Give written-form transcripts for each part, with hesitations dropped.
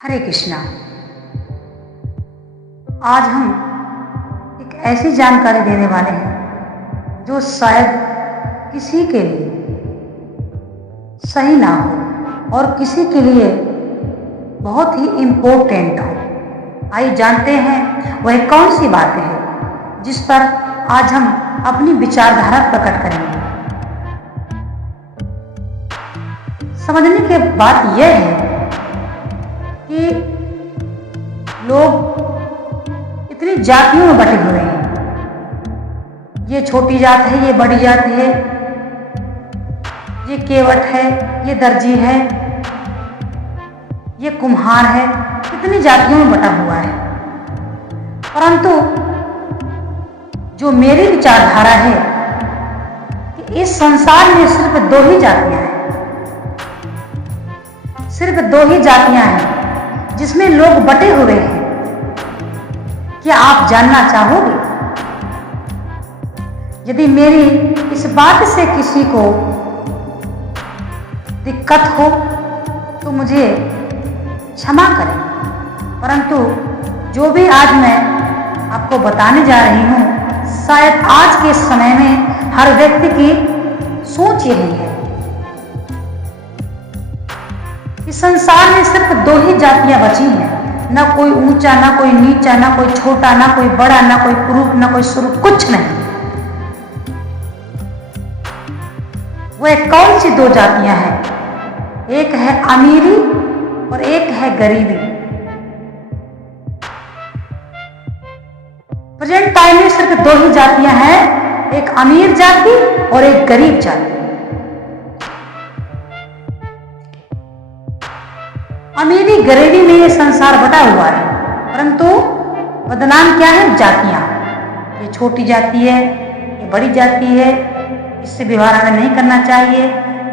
हरे कृष्णा। आज हम एक ऐसी जानकारी देने वाले हैं जो शायद किसी के लिए सही ना हो और किसी के लिए बहुत ही इम्पोर्टेंट हो। आइए जानते हैं वह कौन सी बातें हैं जिस पर आज हम अपनी विचारधारा प्रकट करेंगे। समझने की बात यह है कि लोग इतनी जातियों में बटे हुए हैं। ये छोटी जात है, ये बड़ी जात है, ये केवट है, ये दर्जी है, ये कुम्हार है। इतनी जातियों में बटा हुआ है। परंतु जो मेरी विचारधारा है कि इस संसार में सिर्फ दो ही जातियां हैं, सिर्फ दो ही जातियां हैं जिसमें लोग बटे हुए हैं। क्या आप जानना चाहोगे? यदि मेरी इस बात से किसी को दिक्कत हो तो मुझे क्षमा करें, परंतु जो भी आज मैं आपको बताने जा रही हूं, शायद आज के समय में हर व्यक्ति की सोच यही है कि संसार में सिर्फ दो ही जातियां बची हैं। ना कोई ऊंचा, ना कोई नीचा, ना कोई छोटा, ना कोई बड़ा, ना कोई कुरूप, ना कोई स्वरूप, कुछ नहीं। वह कौन सी दो जातियां हैं? एक है अमीरी और एक है गरीबी। प्रेजेंट टाइम में सिर्फ दो ही जातियां हैं, एक अमीर जाति और एक गरीब जाति। अमीरी गरीबी में ये संसार बटा हुआ है, परंतु बदनाम क्या है? जातियां। ये छोटी जाति है, ये बड़ी जाति है, इससे व्यवहार हमें नहीं करना चाहिए,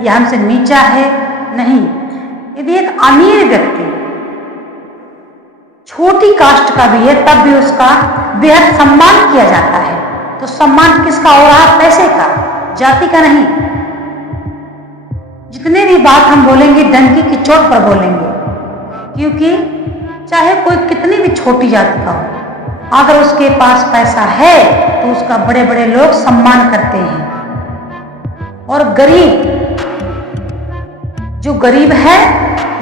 ये हमसे नीचा है। नहीं, यदि एक अमीर व्यक्ति छोटी कास्ट का भी है तब भी उसका बेहद सम्मान किया जाता है। तो सम्मान किसका हो रहा है? पैसे का, जाति का नहीं। जितने भी बात हम बोलेंगे डंकी की चोट पर बोलेंगे, क्योंकि चाहे कोई कितनी भी छोटी जाति का हो, अगर उसके पास पैसा है तो उसका बड़े बड़े लोग सम्मान करते हैं। और गरीब, जो गरीब है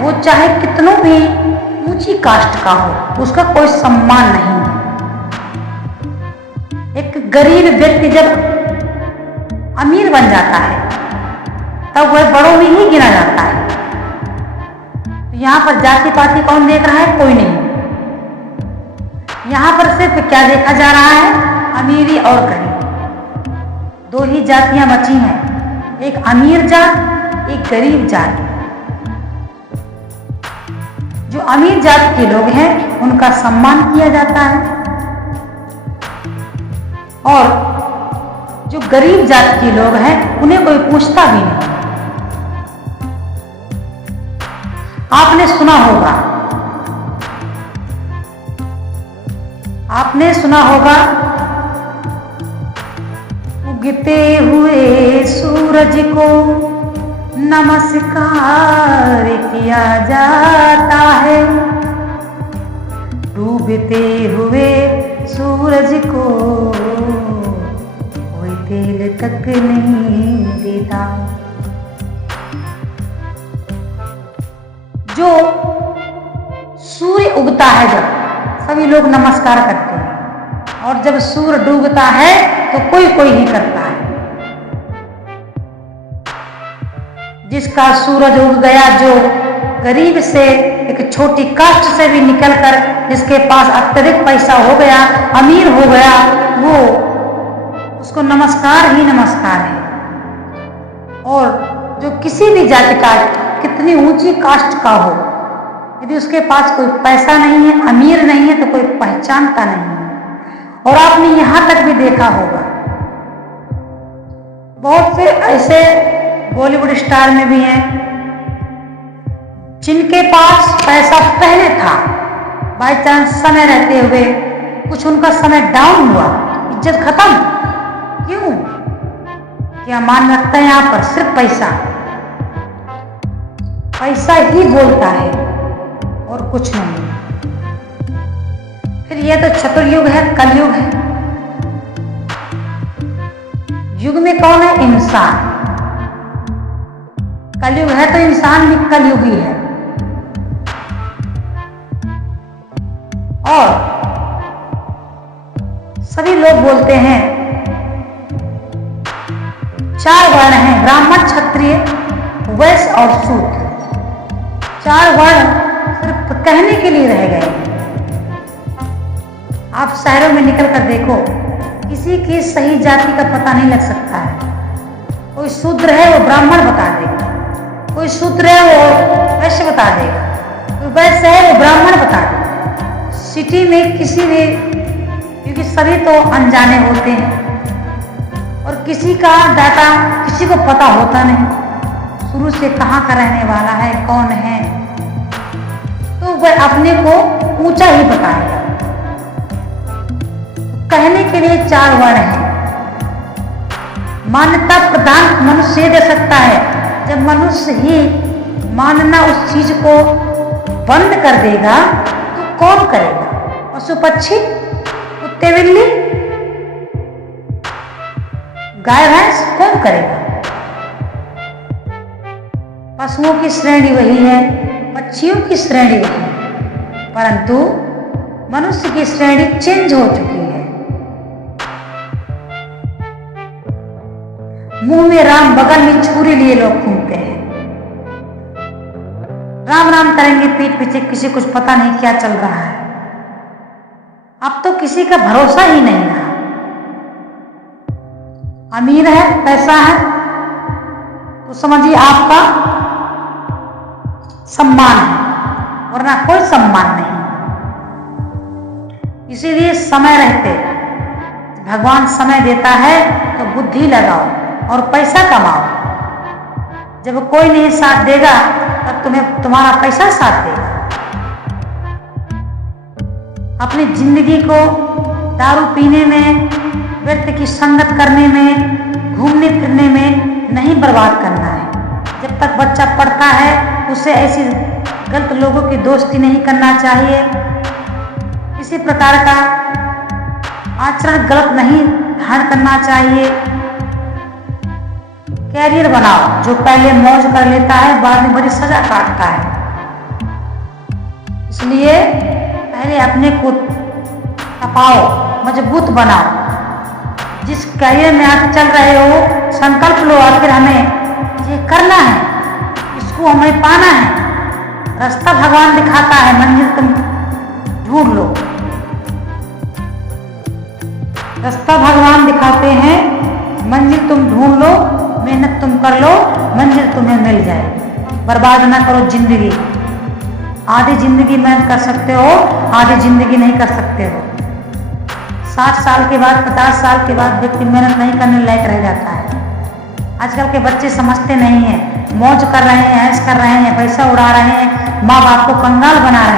वो चाहे कितनों भी ऊंची कास्ट का हो, उसका कोई सम्मान नहीं है। एक गरीब व्यक्ति जब अमीर बन जाता है तब वह बड़ों में ही गिना जाता है। यहां पर जाति पाति कौन देख रहा है? कोई नहीं। यहां पर सिर्फ क्या देखा जा रहा है? अमीरी और गरीब। दो ही जातियां बची हैं, एक अमीर जात, एक गरीब जात। जो अमीर जात के लोग हैं उनका सम्मान किया जाता है, और जो गरीब जात के लोग हैं उन्हें कोई पूछता भी नहीं। आपने सुना होगा उगते हुए सूरज को नमस्कार किया जाता है, डूबते हुए सूरज को कोई तेल तक नहीं देता। जो सूर्य उगता है जब सभी लोग नमस्कार करते हैं, और जब सूर्य डूबता है तो कोई कोई ही करता है। जिसका सूरज उग गया, जो गरीब से, एक छोटी कास्ट से भी निकलकर जिसके पास अत्यधिक पैसा हो गया, अमीर हो गया, वो उसको नमस्कार ही नमस्कार है। और जो किसी भी जाति का, कितनी ऊंची कास्ट का हो, यदि उसके पास कोई पैसा नहीं है, अमीर नहीं है, तो कोई पहचानता नहीं है। और आपने यहां तक भी देखा होगा, बहुत से ऐसे बॉलीवुड स्टार में भी हैं जिनके पास पैसा पहले था, बाई चांस समय रहते हुए कुछ उनका समय डाउन हुआ, इज्जत खत्म। क्यों? क्या मान रखता है यहां पर? सिर्फ पैसा। पैसा ही बोलता है। और कुछ नहीं है। फिर यह तो चतुर्युग है, कलयुग है। युग में कौन है? इंसान। कलयुग है तो इंसान भी कलयुगी है। और सभी लोग बोलते हैं 4 वर्ण हैं, ब्राह्मण, क्षत्रिय, वैश्य और शूद्र। 4 वर्ण सिर्फ कहने के लिए रह गए। आप शहरों में निकल कर देखो, किसी की सही जाति का पता नहीं लग सकता है। कोई शूद्र है वो ब्राह्मण बता देगा, कोई शूद्र है वो वैश्य बता देगा, कोई वैश्य है वो ब्राह्मण बता देगा। सिटी में किसी भी, क्योंकि सभी तो अनजाने होते हैं और किसी का डाटा किसी को पता होता नहीं, शुरू से कहाँ का रहने वाला है, कौन है, तो वह अपने को ऊंचा ही बताएगा। कहने के लिए 4 वर्ण है। मान्यता प्रदान मनुष्य दे सकता है। जब मनुष्य ही मानना उस चीज को बंद कर देगा तो कौन करेगा? पशु पक्षी, कुत्ते बिल्ली, गाय भैंस, कौन करेगा? पशुओं की श्रेणी वही है, पक्षियों की श्रेणी वही है, परंतु मनुष्य की श्रेणी चेंज हो चुकी है। मुंह में राम, बगल में छुरी लिए लोग घूमते हैं। राम राम करेंगे, पीठ पीछे किसी कुछ पता नहीं क्या चल रहा है। अब तो किसी का भरोसा ही नहीं रहा। अमीर है, पैसा है तो समझिए आपका सम्मान है, वरना कोई सम्मान नहीं। इसीलिए समय रहते भगवान समय देता है तो बुद्धि लगाओ और पैसा कमाओ। जब कोई नहीं साथ देगा तब तुम्हें तुम्हारा पैसा साथ देगा। अपनी जिंदगी को दारू पीने में, व्यर्थ की संगत करने में, घूमने फिरने में नहीं बर्बाद करना है। जब तक बच्चा पढ़ता है उसे ऐसी गलत लोगों की दोस्ती नहीं करना चाहिए। किसी प्रकार का आचरण गलत नहीं धारण करना चाहिए। कैरियर बनाओ। जो पहले मौज कर लेता है बाद में बड़ी सजा काटता है। इसलिए पहले अपने को तपाओ, मजबूत बनाओ। जिस कैरियर में आप चल रहे हो संकल्प लो, आखिर हमें ये करना है, इसको हमें पाना है। रास्ता भगवान दिखाता है, मंजिल तुम ढूंढ लो। रास्ता भगवान दिखाते हैं, मंजिल तुम ढूंढ लो, मेहनत तुम कर लो, मंजिल तुम्हें मिल जाए। बर्बाद ना करो जिंदगी। आधी जिंदगी मेहनत कर सकते हो, आधी जिंदगी नहीं कर सकते हो। 60 साल के बाद, 50 साल के बाद व्यक्ति मेहनत नहीं करने लायक रह जाता है। आजकल के बच्चे समझते नहीं हैं, मौज कर रहे हैं, ऐश कर रहे हैं, पैसा उड़ा रहे हैं, माँ बाप को कंगाल बना रहे हैं।